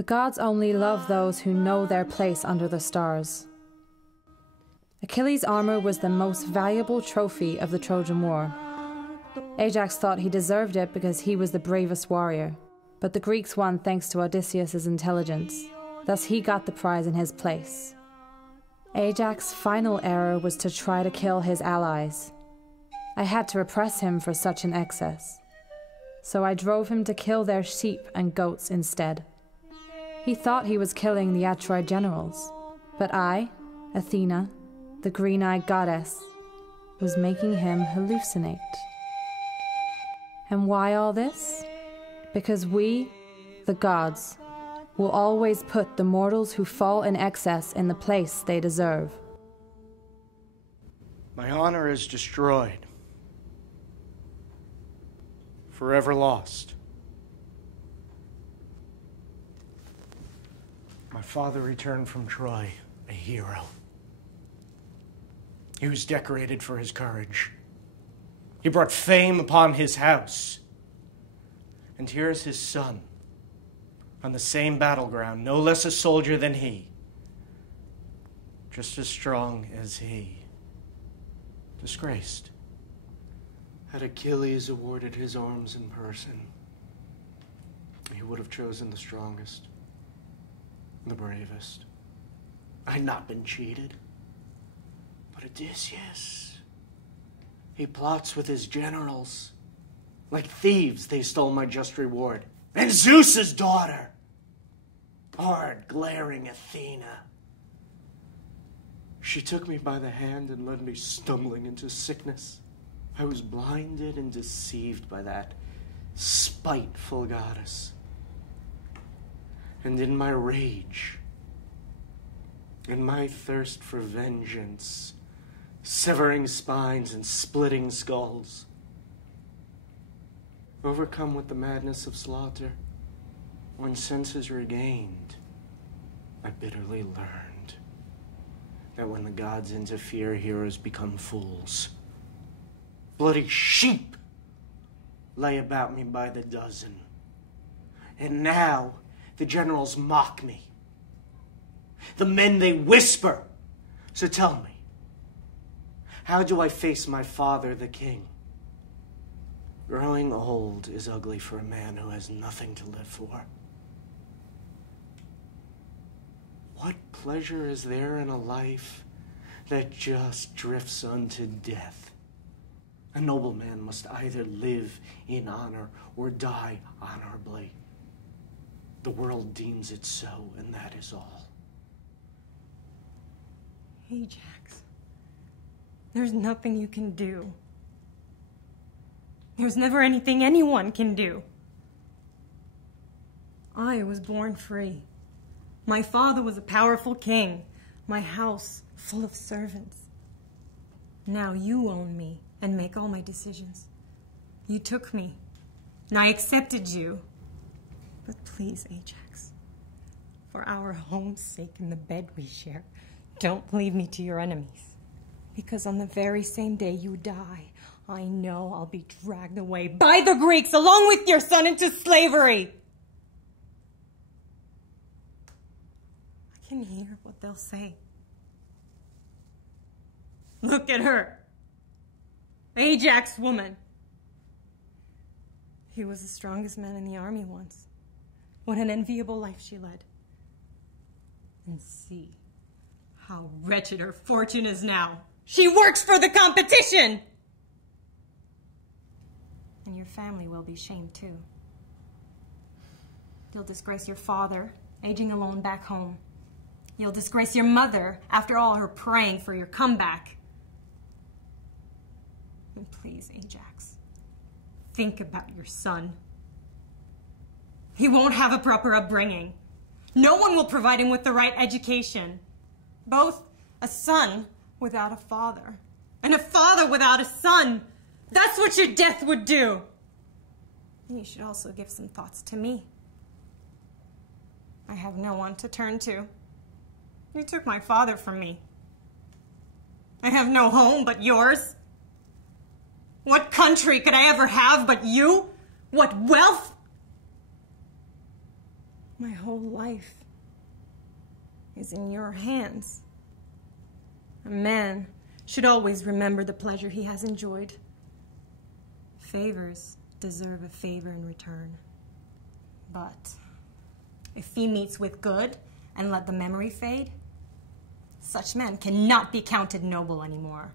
The gods only love those who know their place under the stars. Achilles' armor was the most valuable trophy of the Trojan War. Ajax thought he deserved it because he was the bravest warrior, but the Greeks won thanks to Odysseus' intelligence. Thus he got the prize in his place. Ajax's final error was to try to kill his allies. I had to repress him for such an excess. So I drove him to kill their sheep and goats instead. He thought he was killing the Atroid generals, but I, Athena, the green-eyed goddess, was making him hallucinate. And why all this? Because we, the gods, will always put the mortals who fall in excess in the place they deserve. My honor is destroyed. Forever lost. My father returned from Troy, a hero. He was decorated for his courage. He brought fame upon his house. And here is his son, on the same battleground, no less a soldier than he, just as strong as he, disgraced. Had Achilles awarded his arms in person, he would have chosen the strongest, the bravest. I'd not been cheated. But Odysseus, he plots with his generals. Like thieves, they stole my just reward. And Zeus's daughter, hard, glaring Athena. She took me by the hand and led me stumbling into sickness. I was blinded and deceived by that spiteful goddess. And in my rage, in my thirst for vengeance, severing spines and splitting skulls, overcome with the madness of slaughter, when senses regained, I bitterly learned that when the gods interfere, heroes become fools. Bloody sheep lay about me by the dozen. And now the generals mock me. The men, they whisper. So tell me, how do I face my father, the king? Growing old is ugly for a man who has nothing to live for. What pleasure is there in a life that just drifts unto death? A noble man must either live in honor or die honorably. The world deems it so, and that is all. Ajax, there's nothing you can do. There's never anything anyone can do. I was born free. My father was a powerful king. My house full of servants. Now you own me and make all my decisions. You took me, and I accepted you. But please, Ajax, for our home's sake and the bed we share, don't leave me to your enemies. Because on the very same day you die, I know I'll be dragged away by the Greeks along with your son into slavery. I can hear what they'll say. Look at her. Ajax woman. He was the strongest man in the army once. What an enviable life she led. And see how wretched her fortune is now. She works for the competition! And your family will be shamed too. You'll disgrace your father, aging alone back home. You'll disgrace your mother after all her praying for your comeback. And please, Ajax, think about your son. He won't have a proper upbringing. No one will provide him with the right education. Both a son without a father and a father without a son. That's what your death would do. And you should also give some thoughts to me. I have no one to turn to. You took my father from me. I have no home but yours. What country could I ever have but you? What wealth? My whole life is in your hands. A man should always remember the pleasure he has enjoyed. Favors deserve a favor in return. But if he meets with good and let the memory fade, such men cannot be counted noble anymore.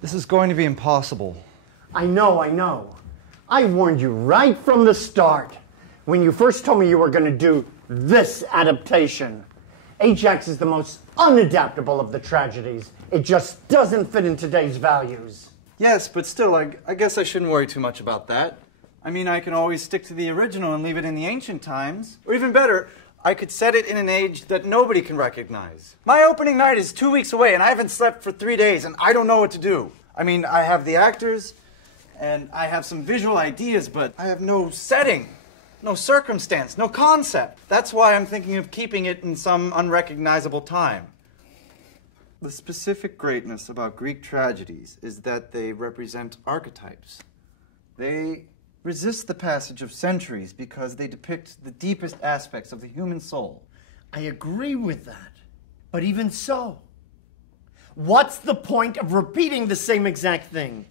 This is going to be impossible. I know. I warned you right from the start when you first told me you were going to do this adaptation. Ajax is the most unadaptable of the tragedies. It just doesn't fit in today's values. Yes, but still, I guess I shouldn't worry too much about that. I mean, I can always stick to the original and leave it in the ancient times. Or even better, I could set it in an age that nobody can recognize. My opening night is 2 weeks away, and I haven't slept for 3 days, and I don't know what to do. I mean, I have the actors, and I have some visual ideas, but I have no setting, no circumstance, no concept. That's why I'm thinking of keeping it in some unrecognizable time. The specific greatness about Greek tragedies is that they represent archetypes. They resist the passage of centuries because they depict the deepest aspects of the human soul. I agree with that. But even so, what's the point of repeating the same exact thing?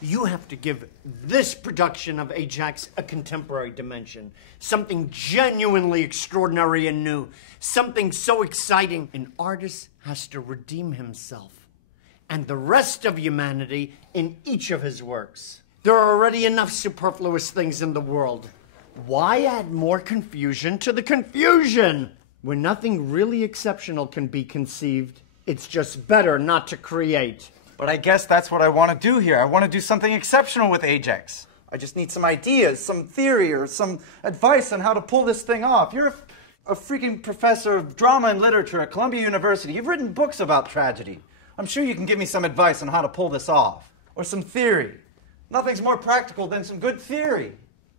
You have to give this production of Ajax a contemporary dimension. Something genuinely extraordinary and new. Something so exciting. An artist has to redeem himself and the rest of humanity in each of his works. There are already enough superfluous things in the world. Why add more confusion to the confusion? When nothing really exceptional can be conceived, it's just better not to create. But I guess that's what I want to do here. I want to do something exceptional with Ajax. I just need some ideas, some theory, or some advice on how to pull this thing off. You're a freaking professor of drama and literature at Columbia University. You've written books about tragedy. I'm sure you can give me some advice on how to pull this off. Or some theory. Nothing's more practical than some good theory.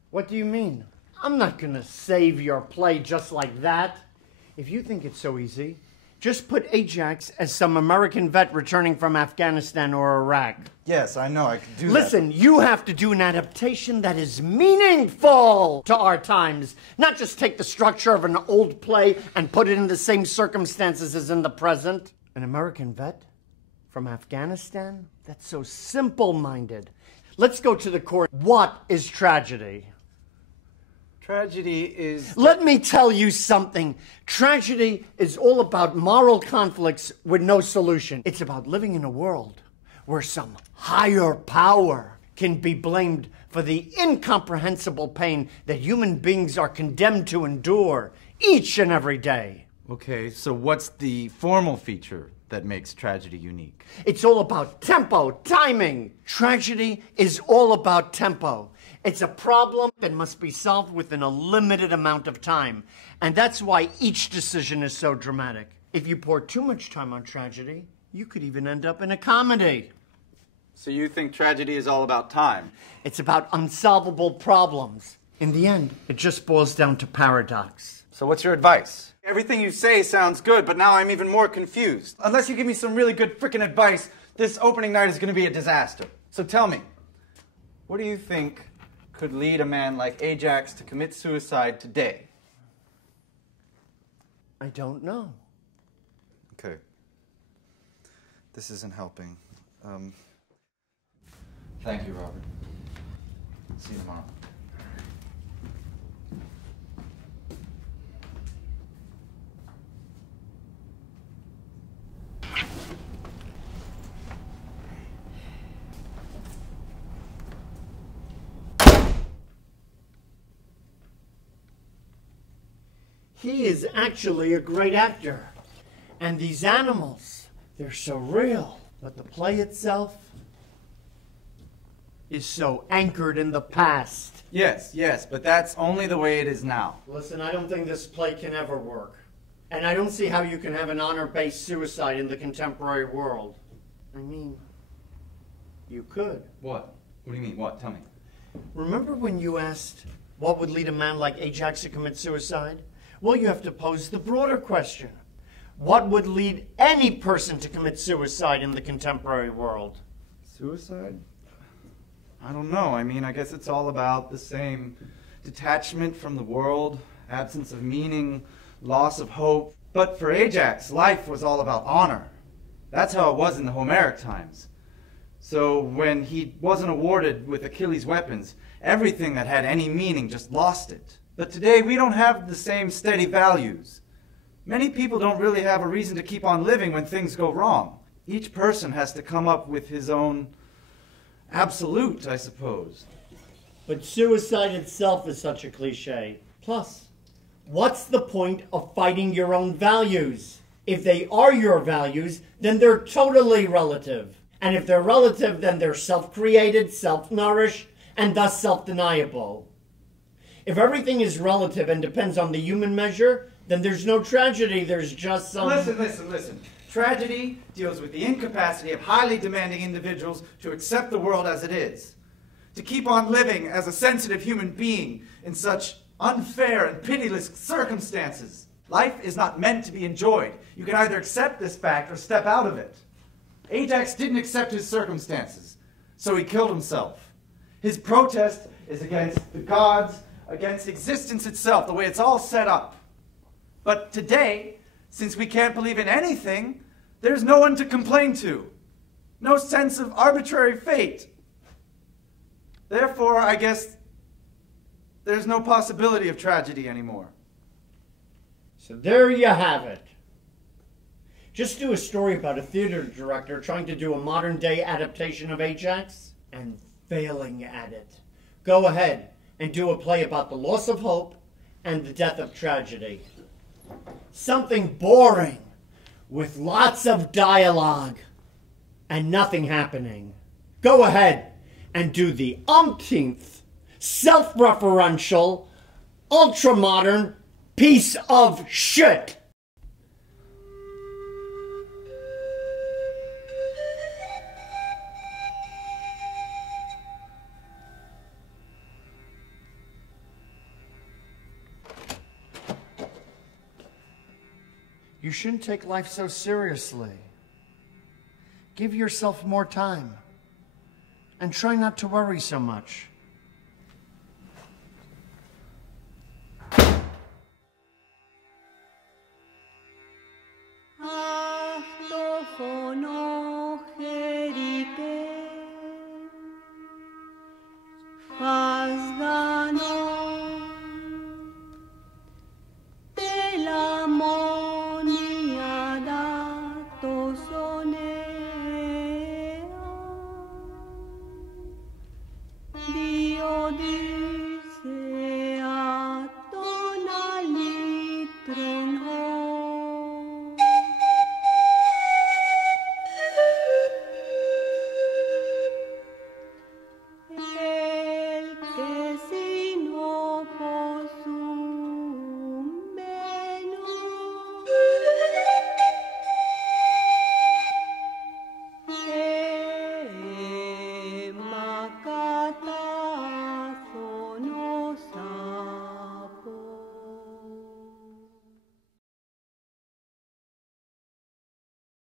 What do you mean? I'm not going to save your play just like that. If you think it's so easy, just put Ajax as some American vet returning from Afghanistan or Iraq. Yes, I know, I could do that. Listen, you have to do an adaptation that is meaningful to our times. Not just take the structure of an old play and put it in the same circumstances as in the present. An American vet from Afghanistan? That's so simple-minded. Let's go to the core. What is tragedy? Tragedy is... Let me tell you something. Tragedy is all about moral conflicts with no solution. It's about living in a world where some higher power can be blamed for the incomprehensible pain that human beings are condemned to endure each and every day. Okay, so what's the formal feature that makes tragedy unique? It's all about tempo, timing. Tragedy is all about tempo. It's a problem that must be solved within a limited amount of time. And that's why each decision is so dramatic. If you pour too much time on tragedy, you could even end up in a comedy. So you think tragedy is all about time? It's about unsolvable problems. In the end, it just boils down to paradox. So what's your advice? Everything you say sounds good, but now I'm even more confused. Unless you give me some really good frickin' advice, this opening night is going to be a disaster. So tell me, what do you think could lead a man like Ajax to commit suicide today? I don't know. Okay. This isn't helping. Thank you, Robert. See you tomorrow. He is actually a great actor. And these animals, they're so real. But the play itself is so anchored in the past. Yes, but that's only the way it is now. Listen, I don't think this play can ever work. And I don't see how you can have an honor-based suicide in the contemporary world. I mean, you could. What? What do you mean? What? Tell me. Remember when you asked what would lead a man like Ajax to commit suicide? Well, you have to pose the broader question. What would lead any person to commit suicide in the contemporary world? Suicide? I don't know. I mean, I guess it's all about the same detachment from the world, absence of meaning, loss of hope. But for Ajax, life was all about honor. That's how it was in the Homeric times. So when he wasn't awarded with Achilles' weapons, everything that had any meaning just lost it. But today we don't have the same steady values. Many people don't really have a reason to keep on living when things go wrong. Each person has to come up with his own absolute, I suppose. But suicide itself is such a cliche. Plus, what's the point of fighting your own values? If they are your values, then they're totally relative. And if they're relative, then they're self-created, self-nourished, and thus self-deniable. If everything is relative and depends on the human measure, then there's no tragedy, there's just some... Listen. Tragedy deals with the incapacity of highly demanding individuals to accept the world as it is, to keep on living as a sensitive human being in such unfair and pitiless circumstances. Life is not meant to be enjoyed. You can either accept this fact or step out of it. Ajax didn't accept his circumstances, so he killed himself. His protest is against the gods, against existence itself, the way it's all set up. But today, since we can't believe in anything, there's no one to complain to. No sense of arbitrary fate. Therefore, I guess there's no possibility of tragedy anymore. So there you have it. Just do a story about a theater director trying to do a modern-day adaptation of Ajax and failing at it. Go ahead and do a play about the loss of hope and the death of tragedy. Something boring with lots of dialogue and nothing happening. Go ahead and do the umpteenth self-referential, ultra-modern piece of shit. You shouldn't take life so seriously. Give yourself more time and try not to worry so much.